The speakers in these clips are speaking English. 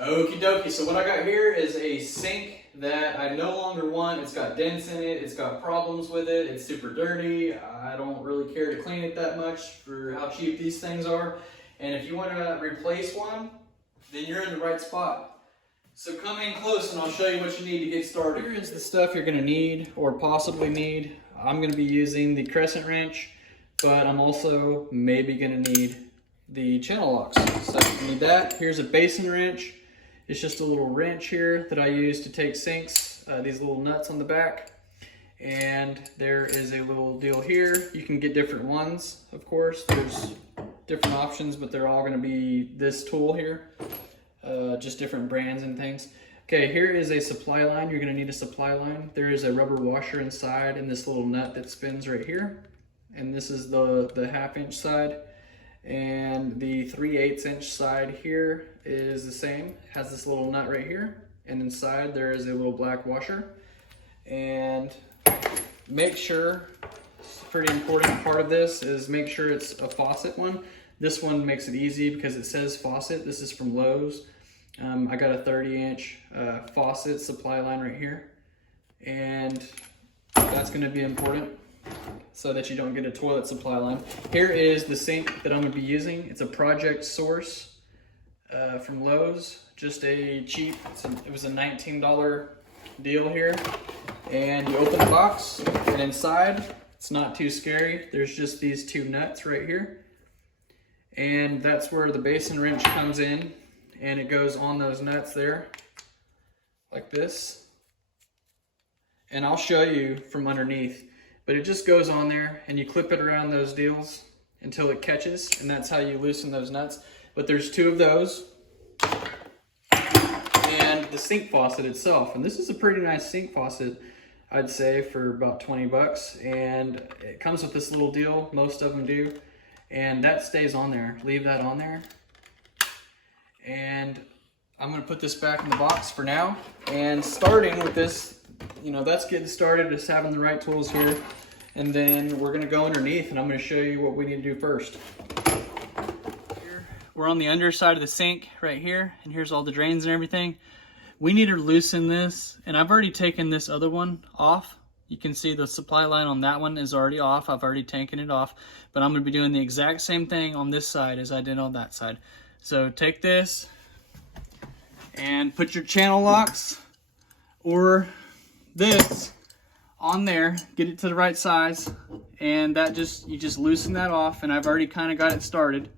Okie dokie, so what I got here is a sink that I no longer want. It's got dents in it, it's got problems with it, it's super dirty. I don't really care to clean it that much for how cheap these things are. And if you want to replace one, then you're in the right spot. So come in close and I'll show you what you need to get started. Here is the stuff you're going to need or possibly need. I'm going to be using the crescent wrench, but I'm also maybe going to need the channel locks. So you need that. Here's a basin wrench. It's just a little wrench here that I use to take sinks, these little nuts on the back. And there is a little deal here. You can get different ones, of course. There's different options, but they're all gonna be this tool here. Just different brands and things. Okay, here is a supply line. You're gonna need a supply line. There is a rubber washer inside and this little nut that spins right here. And this is the 1/2 inch side. And the 3/8 inch side here is the same. It has this little nut right here, and inside there is a little black washer. And make sure, it's a pretty important part of this, is make sure it's a faucet one. This one makes it easy because it says faucet. This is from Lowe's. I got a 30-inch faucet supply line right here, and that's going to be important, so that you don't get a toilet supply line. Here is the sink that I'm gonna be using. It's a Project Source from Lowe's. Just a cheap, it was a $19 deal here. And you open the box, and inside, it's not too scary. There's just these 2 nuts right here. And that's where the basin wrench comes in, and it goes on those nuts there, like this. And I'll show you from underneath. But it just goes on there and you clip it around those deals until it catches, and that's how you loosen those nuts. But there's 2 of those. And the sink faucet itself. And this is a pretty nice sink faucet, I'd say, for about 20 bucks. And it comes with this little deal, most of them do. And that stays on there. Leave that on there. And I'm gonna put this back in the box for now. And starting with this, you know, that's getting started, just having the right tools here. And then we're gonna go underneath and I'm gonna show you what we need to do first. Here, we're on the underside of the sink right here, and here's all the drains and everything. We need to loosen this, and I've already taken this other one off. You can see the supply line on that one is already off. I've already taken it off, but I'm gonna be doing the exact same thing on this side as I did on that side. So take this and put your channel locks or this on there, get it to the right size, and that you just loosen that off, and I've already kind of got it started.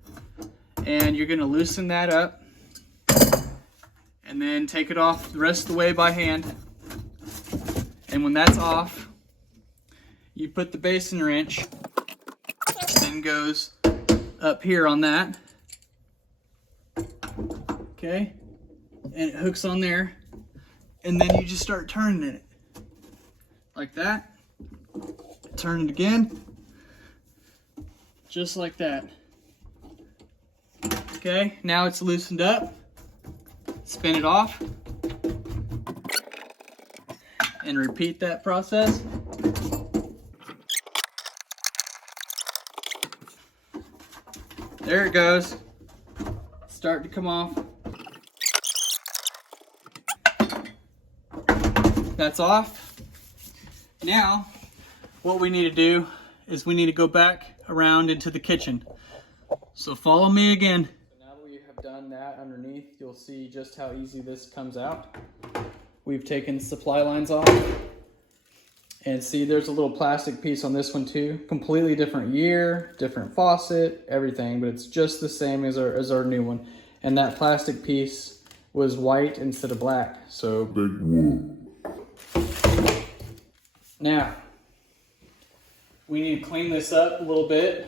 And you're gonna loosen that up and then take it off the rest of the way by hand. And when that's off, you put the basin wrench, then goes up here on that, okay, and it hooks on there, and then you just start turning it like that. Turn it again, just like that. Okay, now it's loosened up. Spin it off and repeat that process. There it goes. Start to come off. That's off. Now, what we need to do is we need to go back around into the kitchen. So follow me again. So now that we have done that underneath, you'll see just how easy this comes out. We've taken supply lines off. And see, there's a little plastic piece on this one too. Completely different year, different faucet, everything, but it's just the same as our new one. And that plastic piece was white instead of black. So big whoop. Now, we need to clean this up a little bit.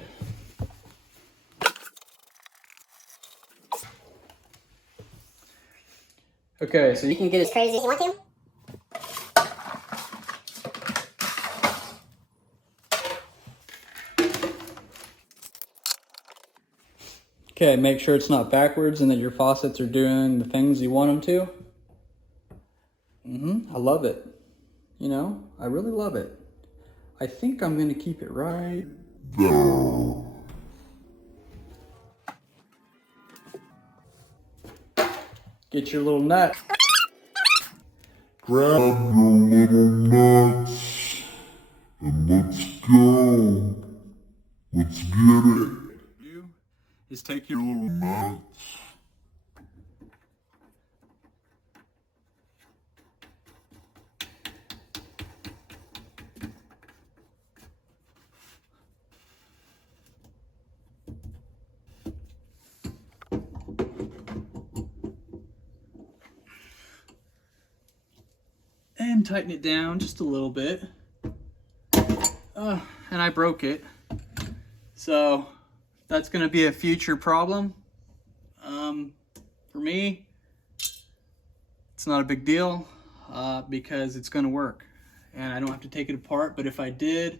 Okay, so you can get as crazy as you want to. Okay, make sure it's not backwards and that your faucets are doing the things you want them to. I love it. You know, I really love it. I think I'm gonna keep it right there. Get your little nut. Grab your little nuts and let's go. Let's get it. You is take your Little nuts. and tighten it down just a little bit. And I broke it. So that's gonna be a future problem. For me, it's not a big deal because it's gonna work and I don't have to take it apart, but if I did,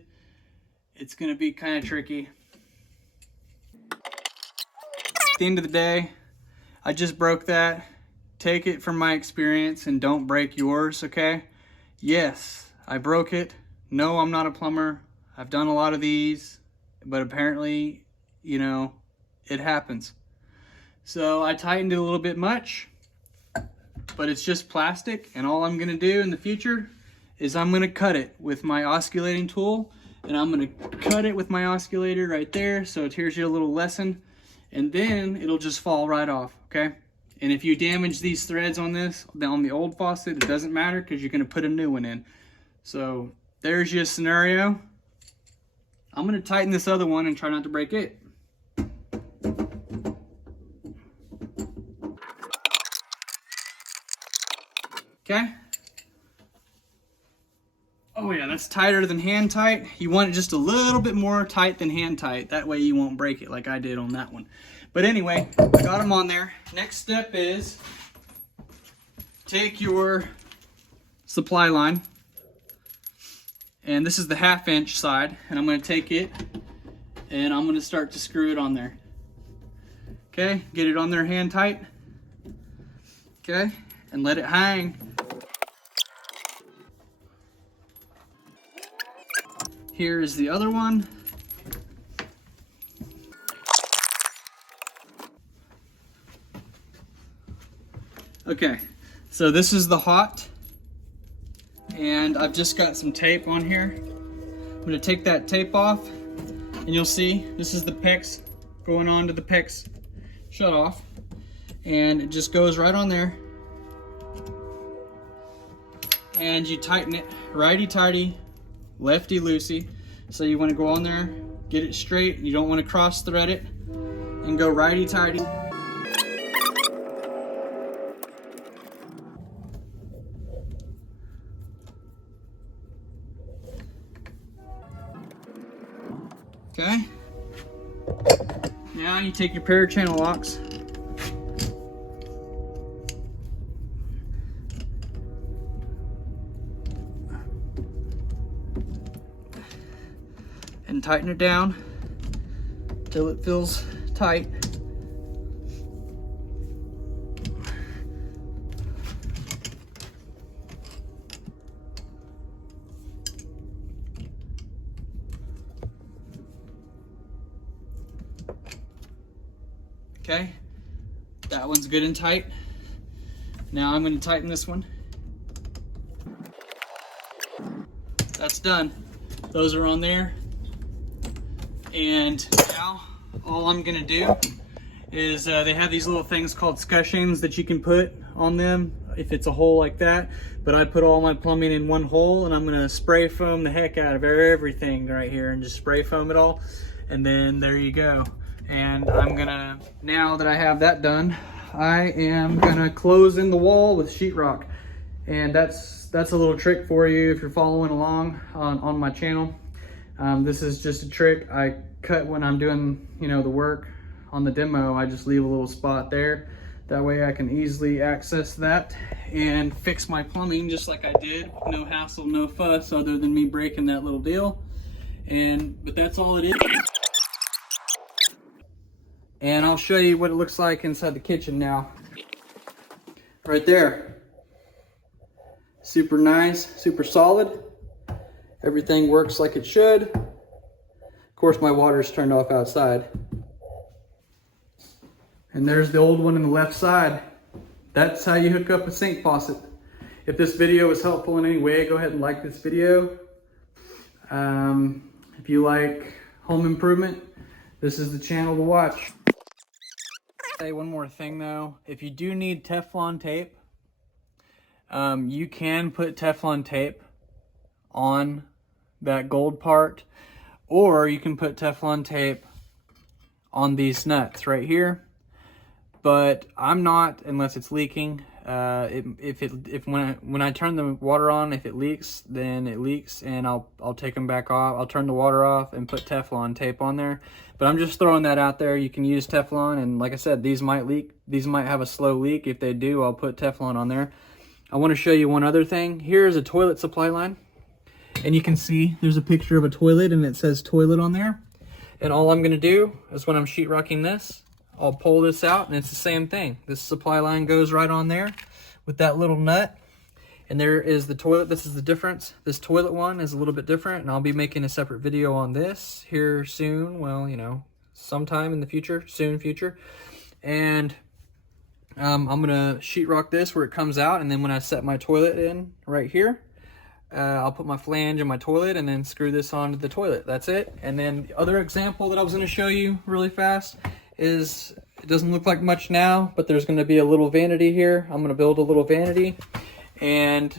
it's gonna be kind of tricky. At the end of the day, I just broke that. Take it from my experience and don't break yours, okay? Yes, I broke it. No, I'm not a plumber. I've done a lot of these, but apparently, you know, it happens. So I tightened it a little bit much, but it's just plastic, and all I'm gonna do in the future is I'm gonna cut it with my osculating tool, and I'm gonna cut it with my oscillator right there. So here's your little lesson, and then it'll just fall right off, okay? And if you damage these threads on this, on the old faucet, it doesn't matter because you're gonna put a new one in. So there's your scenario. I'm gonna tighten this other one and try not to break it. Okay. Oh yeah, that's tighter than hand tight. You want it just a little bit more tight than hand tight. That way you won't break it like I did on that one. But anyway, I got them on there. Next step is take your supply line, and this is the 1/2 inch side, and I'm gonna take it and I'm gonna start to screw it on there. Okay, get it on there hand tight. Okay, and let it hang. Here is the other one. Okay, so this is the hot, and I've just got some tape on here. I'm gonna take that tape off, and you'll see this is the PEX going on to the PEX shut off, and it just goes right on there. And you tighten it righty-tighty, lefty-loosey. So you want to go on there, get it straight. You don't want to cross thread it, and go righty-tighty. Okay. Now you take your pair of channel locks. And tighten it down till it feels tight. Okay, that one's good and tight. Now I'm going to tighten this one. That's done. Those are on there. And now all I'm gonna do is they have these little things called scutcheons that you can put on them if it's a hole like that, but I put all my plumbing in one hole, and I'm gonna spray foam the heck out of everything right here and just spray foam it all, and then there you go. And I'm gonna, now that I have that done, I am gonna close in the wall with sheetrock. And that's a little trick for you if you're following along on my channel. This is just a trick I cut when I'm doing, you know, the work on the demo. I just leave a little spot there. That way I can easily access that and fix my plumbing just like I did. No hassle, no fuss, other than me breaking that little deal. But that's all it is. And I'll show you what it looks like inside the kitchen now. Right there. Super nice, super solid. Everything works like it should. Of course, my water's turned off outside. And there's the old one on the left side. That's how you hook up a sink faucet. If this video was helpful in any way, go ahead and like this video. If you like home improvement, this is the channel to watch. Say one more thing though, if you do need Teflon tape, you can put Teflon tape on that gold part, or you can put Teflon tape on these nuts right here. But I'm not, unless it's leaking. When I turn the water on, if it leaks, then it leaks, and I'll take them back off. I'll turn the water off and put Teflon tape on there. But I'm just throwing that out there. You can use Teflon, and like I said, these might leak. These might have a slow leak. If they do, I'll put Teflon on there. I want to show you one other thing. Here's a toilet supply line, and you can see there's a picture of a toilet, and it says toilet on there. And all I'm going to do is, when I'm sheetrocking this, I'll pull this out, and it's the same thing. This supply line goes right on there with that little nut. And there is the toilet. This is the difference. This toilet one is a little bit different, and I'll be making a separate video on this here soon. Well, you know, sometime in the future, soon future. And I'm gonna sheetrock this where it comes out, and then when I set my toilet in right here, I'll put my flange in my toilet and then screw this onto the toilet. That's it. And then the other example that I was gonna show you really fast is, it doesn't look like much now, but there's gonna be a little vanity here. I'm gonna build a little vanity, and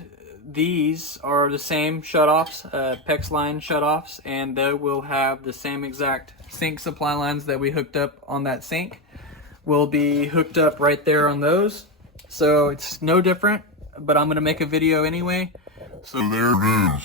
these are the same shutoffs, PEX line shutoffs, and they will have the same exact sink supply lines that we hooked up on that sink. Will be hooked up right there on those. So it's no different, but I'm gonna make a video anyway. So there it is.